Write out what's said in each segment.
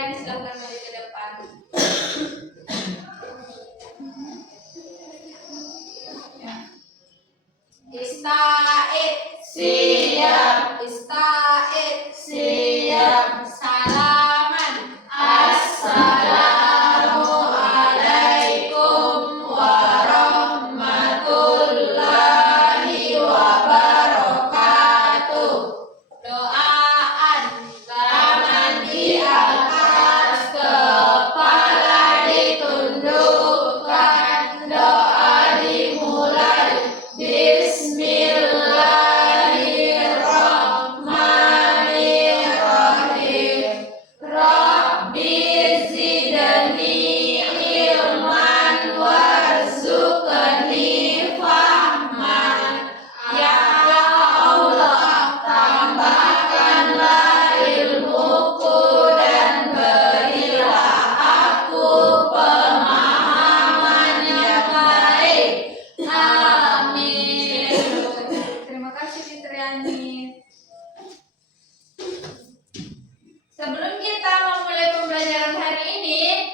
Fitriani, silakan maju ke depan. Istaid, siap. Istaid, siap. Salaman, assalamualaikum warahmatullahi wabarakatuh. Doaan, tangan diangkat, kepala ditundukkan, doa dimulai. Bismillahirrahmanirrahim. Rabbi zidni ilman warzuqni fahman. Ya Allah, tambahkanlah ilmuku dan berilah aku pemahaman yang baik. Amin. Terima kasih Fitriani. Sebelum kita memulai pembelajaran hari ini,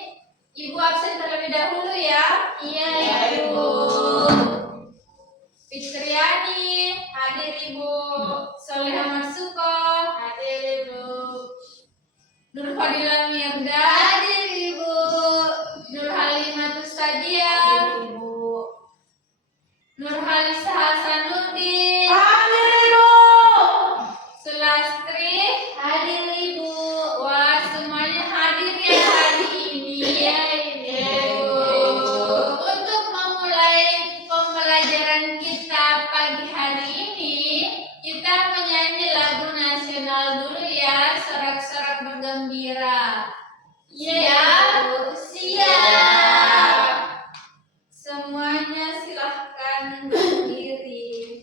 Ibu absen terlebih dahulu ya. Iya ya Ibu. Fitriani, hadir Ibu. Soleha Marsuko, hadir Ibu. Nur Fadila Mirda, hadir Ibu. Nur Halimatus Sadia, hadir Ibu. Nur Halisa Hasanuddin, hadir Ibu. Sulastri, hadir Ibu. Wah, semuanya hadir ya hari ini ya Ibu. Untuk memulai pembelajaran kita pagi hari ini, kita menyanyi lagu nasional dulu ya, sorak-sorak bergembira. Siap? Siap. Semuanya silahkan berdiri.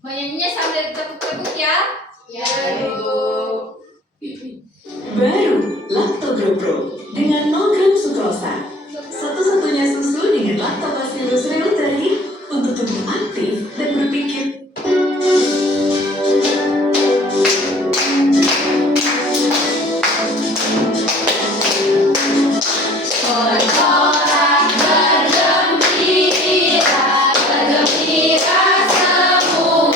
Menyanyinya sambil tepuk-tepuk ya. Ya Ibu. Baru Lactogro dengan 0 gram sukrosa. Satu-satunya susu dengan Lactobacillus reuteri untuk tubuh aktif dan berpikir. Sorak-sorak bergembira, bergembira semua.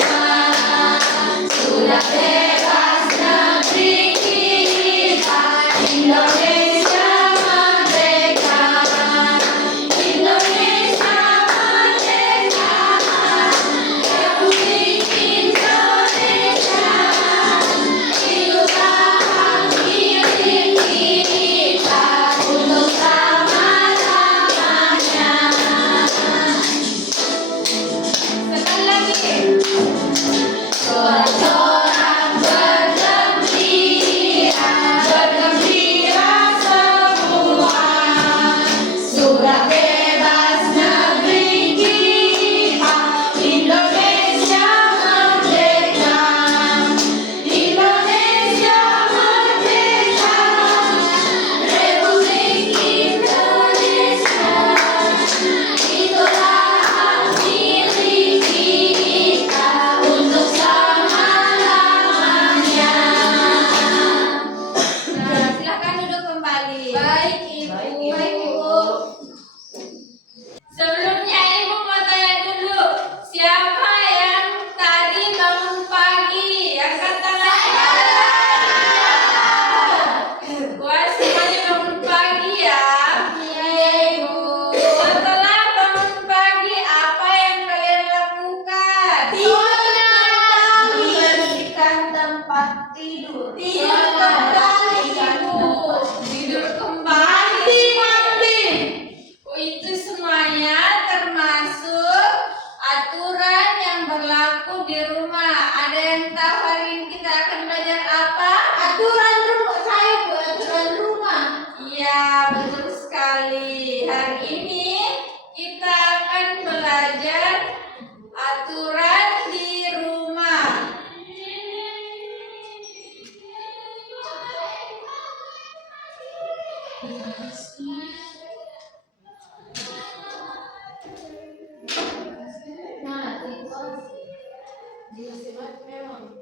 tidur. Tidur kembali ibu. Tidur kembali. Mandi. Oh, itu semuanya termasuk aturan yang berlaku di rumah. Ada yang tahu hari ini kita akan belajar apa? Aturan rumah saya bu, aturan rumah. Iya, betul sekali. Hari ini kita akan belajar aturan di rumah. Nah, itu memang.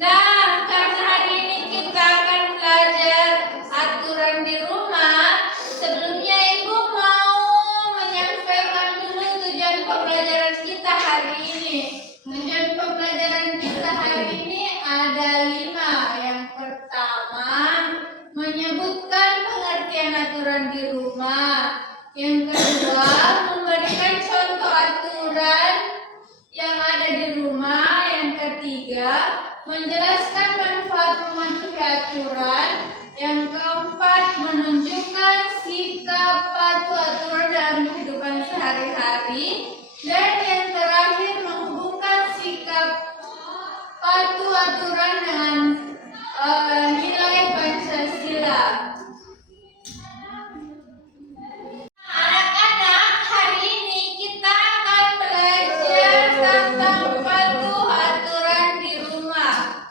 Nah, karena hari ini kita akan belajar aturan di rumah, sebelumnya Ibu mau menyampaikan dulu tujuan pembelajaran kita hari ini. Tujuan pembelajaran kita hari ini ada 5. Yang pertama, menyebutkan pengertian aturan di rumah. Yang kedua, memberikan contoh aturan yang ada di rumah. Yang ketiga, menjelaskan manfaat mematuhi aturan. Yang keempat, menunjukkan sikap patuh aturan dalam kehidupan sehari-hari. Dan yang terakhir, menghubungkan sikap patuh aturan dengan nilai Pancasila. Anak-anak, hari ini kita akan belajar tentang patuh aturan di rumah.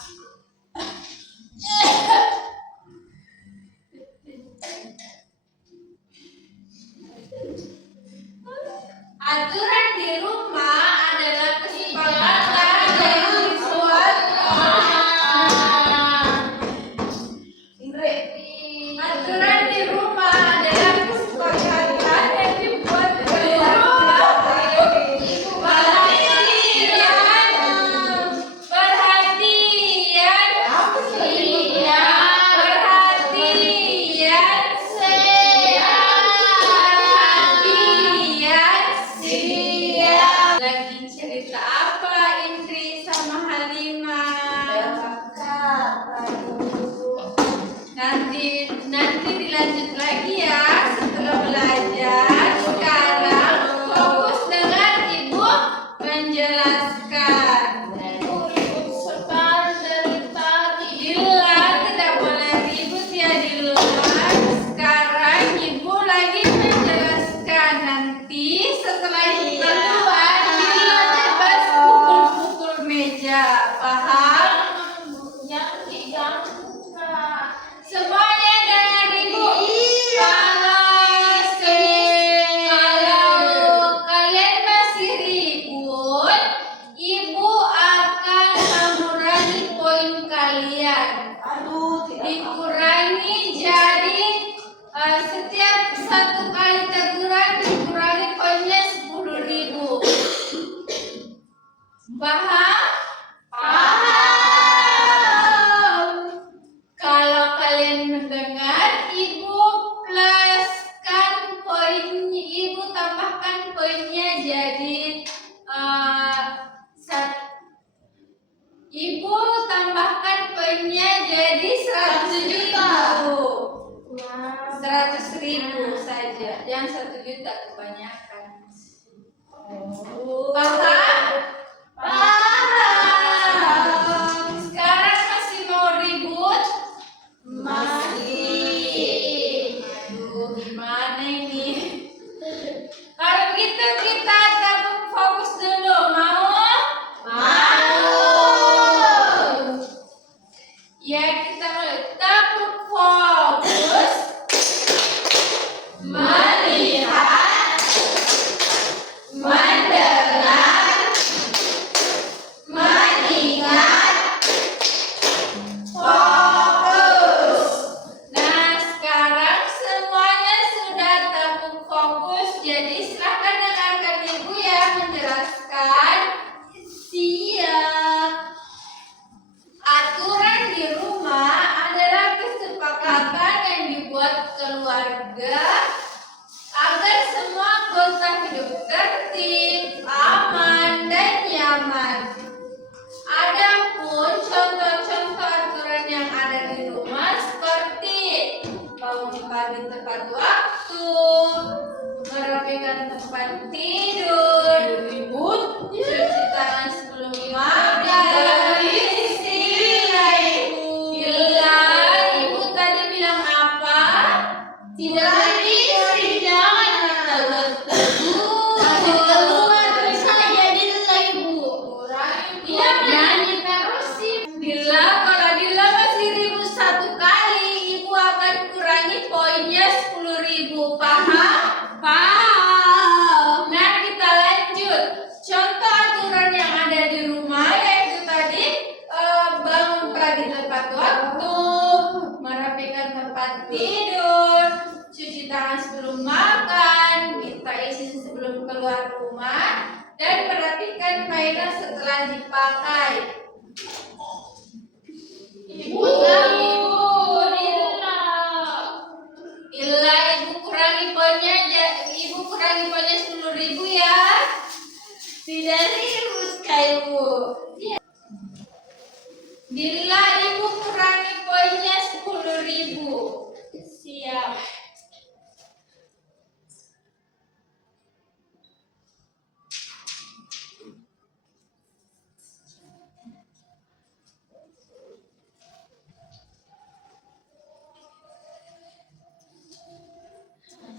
Aturan di rumah adalah kesepakatan yang dibuat Aturan di rumah adalah kesepakatan yang dibuat Lagi cerita apa Indri sama Halimah? Nanti dilanjut lagi ya setelah belajar. Sekarang fokus dengan Ibu menjelaskan. Dila, tidak boleh ribut ya Dila. Sekarang Ibu lagi menjelaskan. Nanti setelah Ibu keluar, Dila bebas pukul-pukul meja. Paham? Semuanya dengar Ibu. Kalau kalian masih ribut, Ibu akan mengurangi poin kalian. Dikurangi jadi setiap 1 kali teguran dikurangi poinnya 10.000. Paham? Kalau kalian mendengar, Ibu pluskan poinnya, Ibu tambahkan poinnya jadi Ibu tambahkan poinnya jadi 100.000. 100.000 saja, jangan 1 juta kebanyakan. Paham? Sekarang masih mau ribut? Masih. Aduh, gimana ini? Kalau begitu kita tabung fokus dulu. Mau? Ya, kita mulai. Tabung fokus. Melihat. Mendengar. pakai. Ibu. Bila ibu kurangi poinnya, ibu kurangi poinnya 10.000 ya. Tidak ribut ibu. Bila ibu kurangi poinnya 10.000. Siap.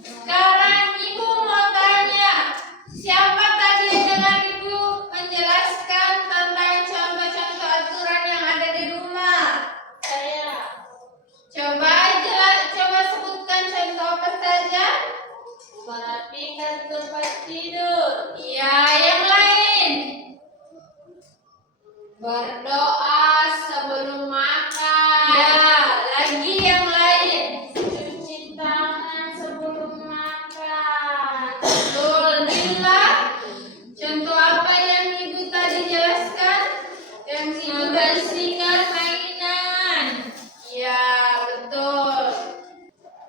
Sekarang ibu mau tanya, siapa tadi yang dengar ibu menjelaskan tentang contoh-contoh aturan yang ada di rumah? Saya. Coba sebutkan contoh apa saja? Merapikan tempat tidur. Iya, yang lain. Berdoa sebelum makan. Ya, lagi yang lain. Cuci tangan sebelum makan. Betul, Nila. Contoh apa yang ibu tadi jelaskan? Yang ibu bersihkan mainan. Ya, betul.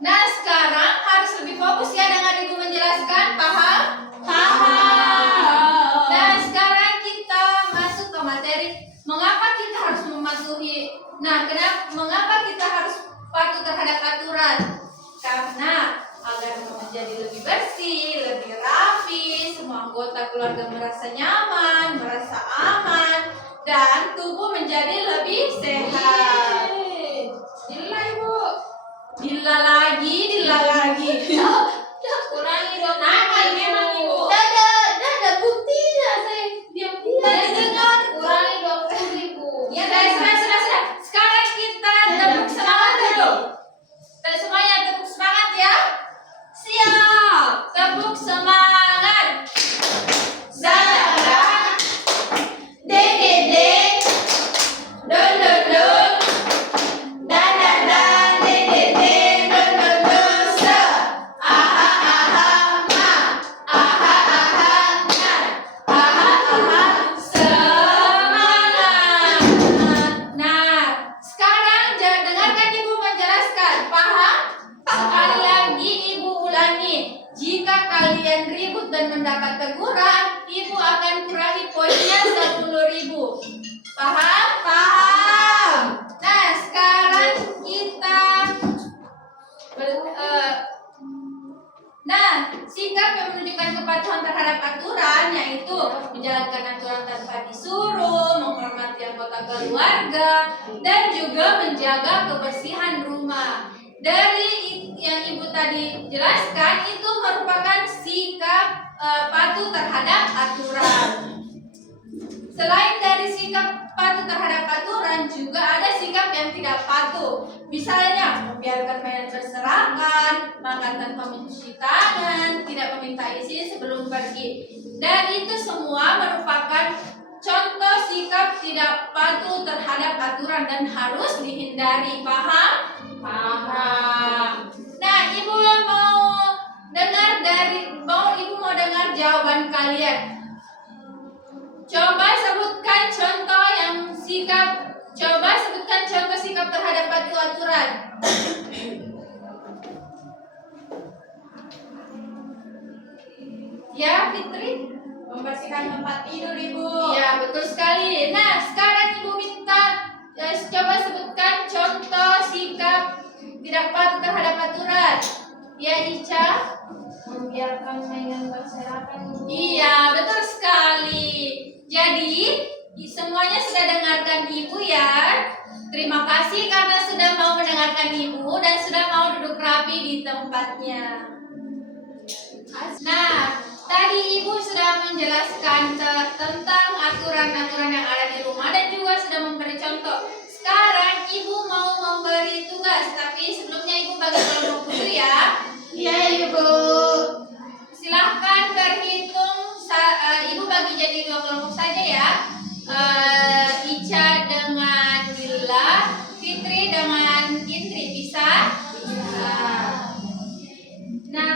Nah, sekarang harus lebih fokus ya dengan ibu menjelaskan. Paham? Paham. Nah, sekarang kita masuk ke materi. Mengapa kita harus mematuhi? Mengapa kita harus patuh terhadap aturan? Karena agar menjadi lebih bersih, lebih rapi, semua anggota keluarga merasa nyaman, merasa aman, dan tubuh menjadi lebih sehat. Dila ibu. Dila lagi. Kurangi dong. Nakal memang ibu. Ada buktinya saya diam-diam. Tadi dengar. Kurangi 20.000. Ya guys, sudah. Sekarang kita tepuk semangat dulu. Dan semuanya tepuk semangat ya. Siap. Tepuk semangat. Salam. Dedek. Don. Dan. Dedek. Don. Se. Aha. Ma. Aha. Na. Aha. Semangat. Nah, sekarang dengarkan ibu menjelaskan. Paham? Sekali lagi ibu ulangi. Jika kalian ribut dan mendapat teguran, ibu akan kurangi poinnya 10.000. Paham? Paham. Nah, sekarang kita sikap yang menunjukkan kepatuhan terhadap aturan yaitu menjalankan aturan tanpa disuruh, menghormati anggota keluarga, dan juga menjaga kebersihan rumah. Dari yang ibu tadi jelaskan itu merupakan sikap patuh terhadap aturan. Selain dari sikap patuh terhadap aturan, juga ada sikap yang tidak patuh. Misalnya, membiarkan mainan berserakan, makan tanpa mencuci tangan, tidak meminta izin sebelum pergi. Dan itu semua merupakan contoh sikap tidak patuh terhadap aturan dan harus dihindari. Paham? Paham. Nah, ibu mau dengar jawaban kalian. Coba sebutkan contoh sikap terhadap patuh aturan. Ya, Fitri? Membersihkan tempat tidur, Ibu. Ya, betul sekali. Nah, sekarang ibu minta coba sebutkan contoh sikap tidak patuh terhadap aturan. Ya, Ica? Membiarkan mainan berserakan. Iya, betul sekali. Jadi, semuanya sudah dengarkan ibu ya. Terima kasih karena sudah mau mendengarkan ibu dan sudah mau duduk rapi di tempatnya. Nah, tadi ibu sudah menjelaskan tentang aturan-aturan yang ada di rumah dan juga sudah memberi contoh. Sekarang ibu mau memberi tugas, tapi sebelumnya ibu bagi kelompok dulu ya. Iya, Ibu. Silahkan berhitung. Ibu bagi jadi 2 kelompok saja ya. Ica dengan Lila, Fitri dengan Indri, bisa? Nah,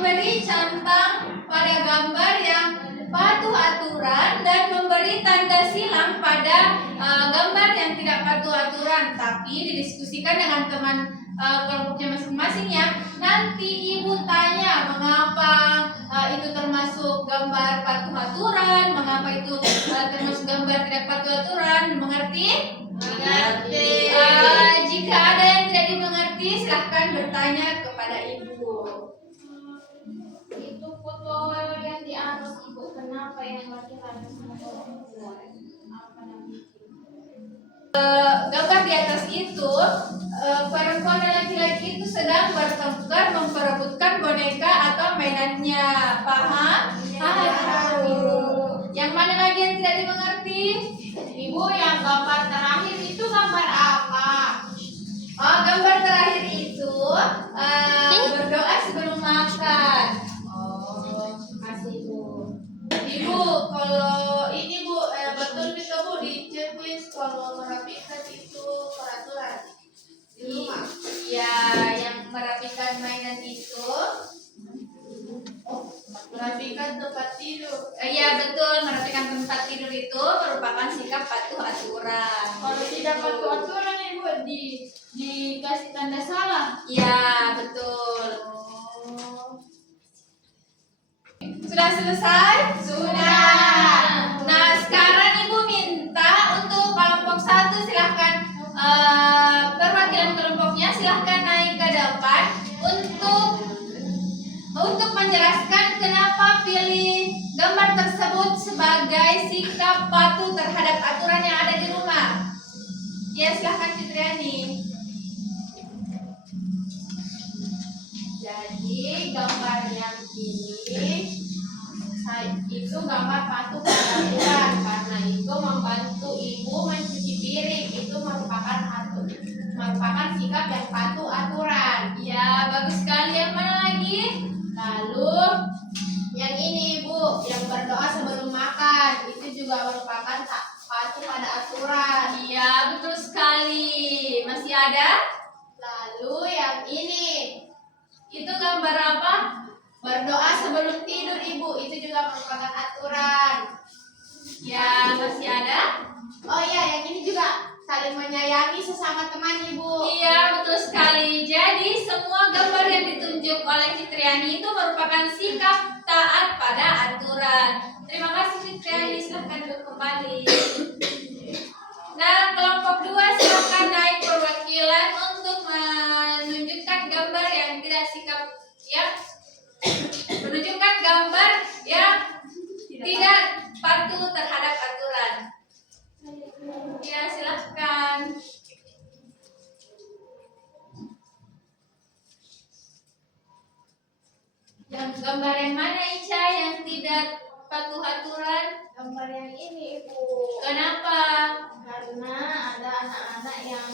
memberi centang pada gambar yang patuh aturan dan memberi tanda silang pada gambar yang tidak patuh aturan. Tapi didiskusikan dengan teman kelompoknya masing-masing ya. Nanti ibu tanya mengapa itu termasuk gambar patuh aturan, mengapa itu termasuk gambar tidak patuh aturan. Mengerti? Mengerti. Jika ada yang tidak dimengerti, silahkan bertanya kepada ibu. Itu foto yang di atas ibu, kenapa yang laki-laki sama perempuan? Apa namanya? Gambar di atas itu perempuan dan laki-laki itu sedang bertengkar memperebutkan boneka atau mainannya. Paham? Paham. Yang mana lagi yang tidak dimengerti? Ibu, yang gambar terakhir itu gambar apa? Oh, gambar terakhir itu berdoa sebelum makan. Oh, kasih ibu. Ibu, kalau ini Bu, betul gitu Bu, di checklist kalau merapikan itu peraturan. Iya, yang merapikan mainan itu. Merapikan tempat tidur. Iya betul, merapikan tempat tidur itu merupakan sikap patuh aturan. Kalau tidak patuh aturan ibu dikasih tanda salah. Iya betul. Oh. Sudah selesai? Sudah. Nah sekarang ibu minta untuk kelompok 1 silahkan perwakilan kelompoknya silahkan naik ke depan untuk menjelaskan kenapa pilih gambar tersebut sebagai sikap patuh terhadap aturan yang ada di rumah. Ya silahkan Fitriani. Jadi gambar yang ini itu gambar patuh pada aturan, karena itu membantu ibu mencuci piring, itu merupakan sikap yang patuh aturan. Ya bagus sekali. Yang mana lagi? Lalu yang ini ibu, yang berdoa sebelum makan, itu juga merupakan patuh pada aturan. Iya betul sekali. Masih ada? Lalu yang ini, Itu gambar apa? berdoa sebelum tidur ibu, itu juga merupakan aturan. Ya masih ada? Oh iya, yang ini juga saling menyayangi sesama teman ibu. Iya betul sekali. Jadi semua gambar yang ditunjuk oleh Fitriani itu merupakan sikap taat pada aturan. Terima kasih Fitriani. Silahkan duduk kembali. Nah kelompok 2 silahkan naik perwakilan untuk menunjukkan gambar yang tidak sikap menunjukkan gambar yang tidak patuh terhadap aturan. Ya silahkan. Yang gambar yang mana Ica yang tidak patuh aturan? Gambar yang ini ibu. Kenapa? Karena ada anak-anak yang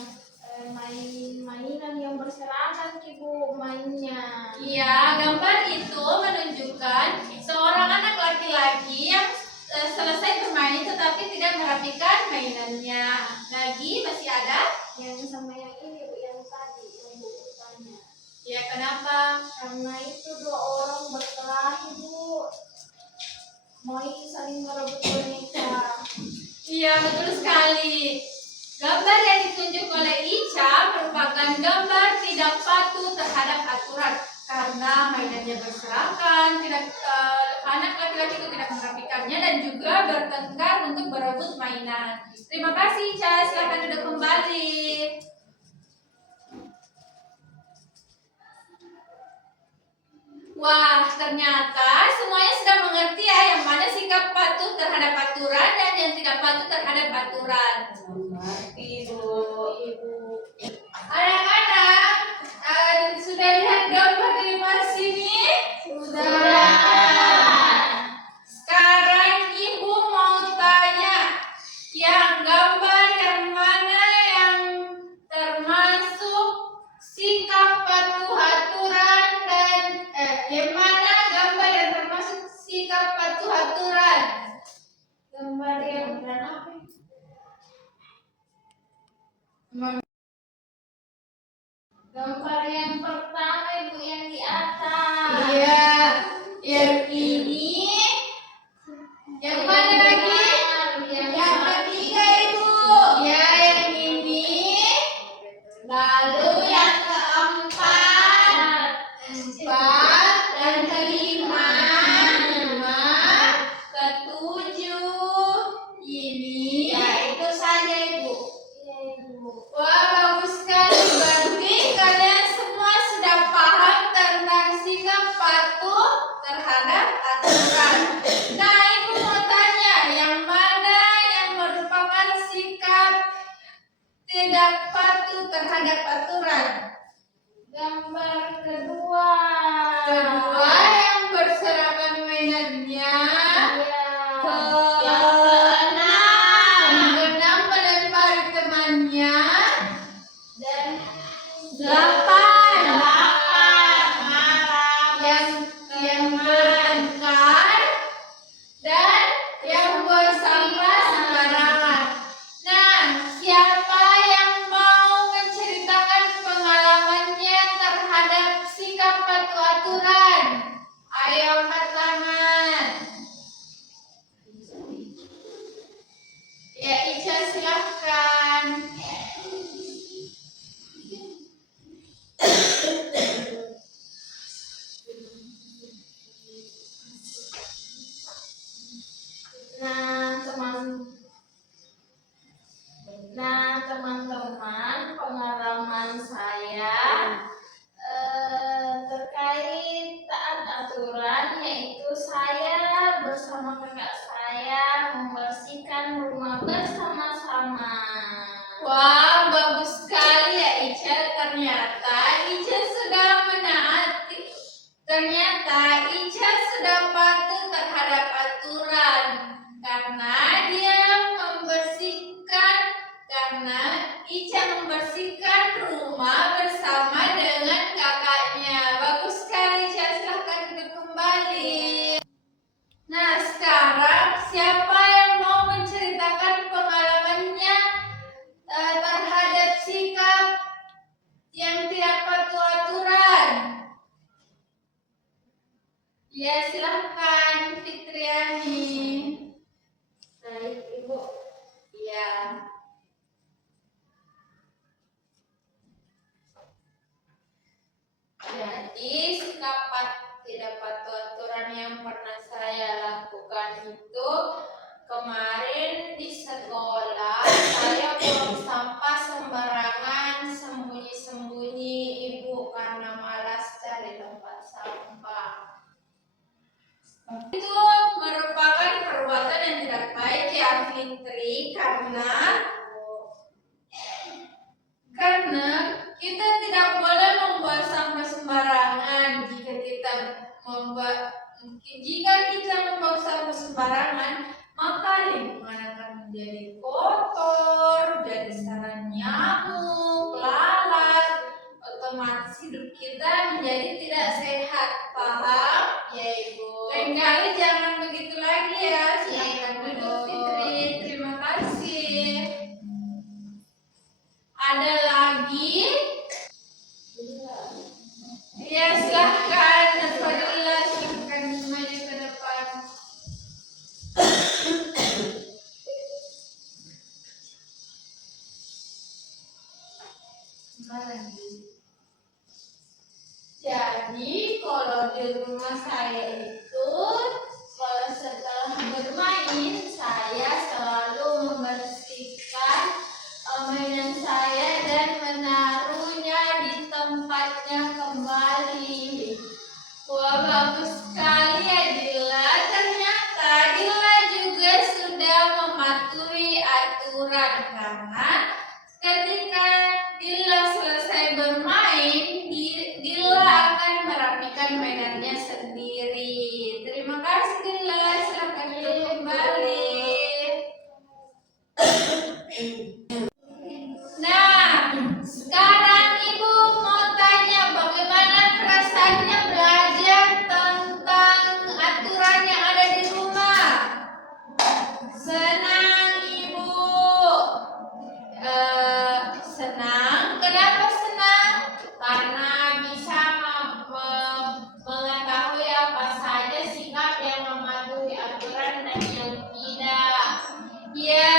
main mainan yang berseragan ibu mainnya. Iya, gambar itu menunjukkan seorang anak laki-laki yang selesai bermain tetapi tidak merapikan mainannya. Lagi masih ada? Yang sama yang ini bu, yang tadi yang bu tanya. Ya kenapa? Karena itu dua orang berkelahi bu, mau saling merebut boneka. Iya betul sekali. Gambar yang ditunjuk oleh Ica merupakan gambar tidak patuh terhadap aturan karena mainannya berserakan, anak laki-laki itu tidak merapikannya dan juga bertengkar untuk berebut mainan. Terima kasih Ica, silakan duduk kembali. Wah, ternyata semuanya sudah mengerti ya yang mana sikap patuh terhadap aturan dan yang tidak patuh terhadap aturan. Ibu. Anak-anak, sudah lihat gambar di rumah sini? Sekarang ibu mau tanya, yang gambar yang mana yang termasuk sikap patuh aturan dan yang mana gambar yang termasuk sikap patuh aturan? Gambar yang apa? Gambar Gambar yang pertama ibu yang di atas. Iya, tidak patuh terhadap aturan. Gambar kedua. Kedua, yang berserakan mainannya. Yang keenam. Yang keenam melempari temannya. Dan Delapan. marah. Yang bertengkar dan yang buang sampah sembarangan. Nah, siapa yang mau menceritakan pengalamannya terhadap sikap patuh aturan? Ayo angkat tangan. Ya, Ica silahkan. Nah, teman-teman, pengalaman saya terkait taat aturan, yaitu saya bersama kakak saya membersihkan rumah bersama-sama. Wah, bagus sekali ya Ica. Ternyata Ica sudah menaati. Ternyata Ica sudah patuh terhadap aturan karena dia membersihkan, karena Ica membersihkan rumah bersama dengan kakaknya. Bagus sekali Ica, silahkan duduk kembali. Nah, sekarang siapa yang mau menceritakan pengalamannya terhadap sikap yang tidak patuh aturan? Ya, silahkan Fitriani. Baik, Ibu. Ya. Jadi sikap tidak patuh aturan yang pernah saya lakukan itu kemarin di sekolah saya buang sampah sembarangan, sembunyi-sembunyi Ibu karena malas cari tempat sampah. Itu merupakan perbuatan yang tidak baik ya Fitri, karena kita tidak boleh membuang sampah sembarangan. Jika kita membuang sampah sembarangan, maka lingkungan akan menjadi kotor, jadi sarang nyamuk, lalat, otomatis hidup kita menjadi tidak sehat. Paham? Ya, Ibu. Lain kali jangan begitu lagi ya. Silakan Iya, duduk Bu. Fitri. Terima kasih. Ada lagi? Ya, silahkan. Fadila, silahkan maju ke depan. Jadi kalau di rumah saya itu, kalau setelah bermain, saya selalu membersihkan mainan saya dan menaruhnya di tempatnya kembali. Wah, bagus sekali ya Dila. Ternyata Dila juga sudah mematuhi aturan karena ketika Dila selesai bermain, Dila akan merapikan mainannya sendiri. Terima kasih Dila, silakan duduk kembali. Nah, sekarang Ibu mau tanya bagaimana perasaannya belajar tentang aturan yang ada di rumah. Senang Ibu? Senang. Kenapa senang? Karena bisa mengetahui apa saja sikap yang mematuhi aturan dan yang tidak. Ya,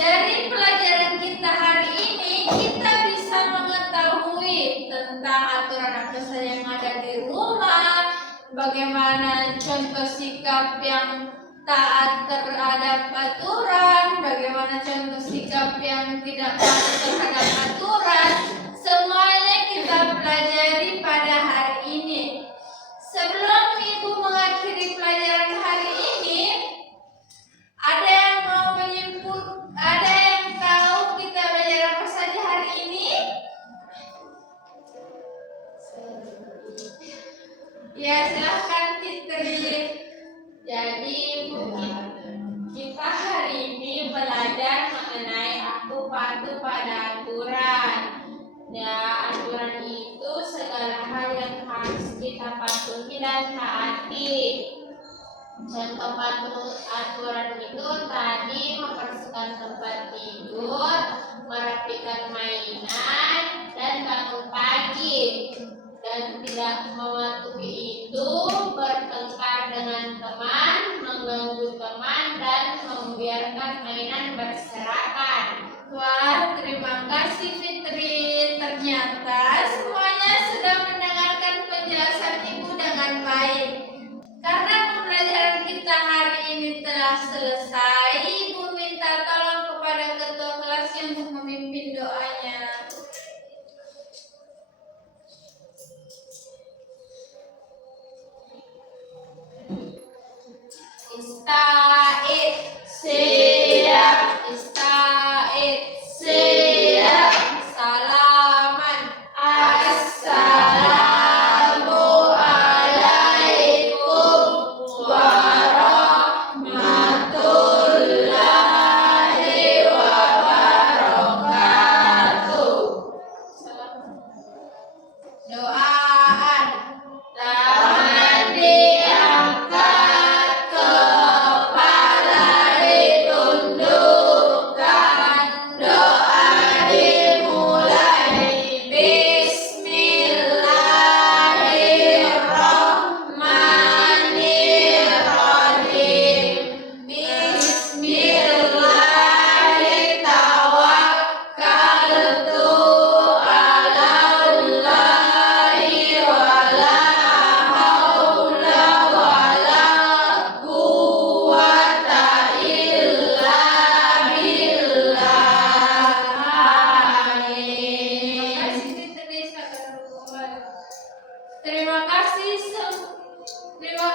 dari pelajaran kita hari ini kita bisa mengetahui tentang aturan apa saja yang ada di rumah, bagaimana contoh sikap yang taat terhadap aturan, bagaimana contoh sikap yang tidak patuh terhadap aturan. Semuanya kita pelajari pada hari ini. Sebelum Ibu mengakhiri pelajaran hari ini, ada yang mau menyimpul, ada yang tahu kita belajar apa patuh pada aturan. Ya, aturan itu segala hal yang harus kita patuhi dan taati. Dan kepatuhan aturan itu tadi membersihkan tempat tidur, merapikan mainan, dan bangun pagi. Dan tidak mematuhi itu bertengkar dengan teman, mengganggu teman, dan membiarkan mainan berserakan. Wah, terima kasih Fitri. Ternyata semuanya sudah mendengarkan penjelasan Ibu dengan baik. Karena pembelajaran kita hari ini telah selesai, Ibu minta tolong kepada ketua kelasnya untuk memimpin doanya. Istaid, siap. Istaid, siap. Salaman. Assalamualaikum warahmatullahi wabarakatuh. Doaan. Tangan diangkat, kepala ditundukkan, doa dimulai. Bismillahirrahmanirrahim. Bismillahirrahmanirrahim. Alallahi wala haula wala quwwata illa billah. Amin. Terima kasih. Terima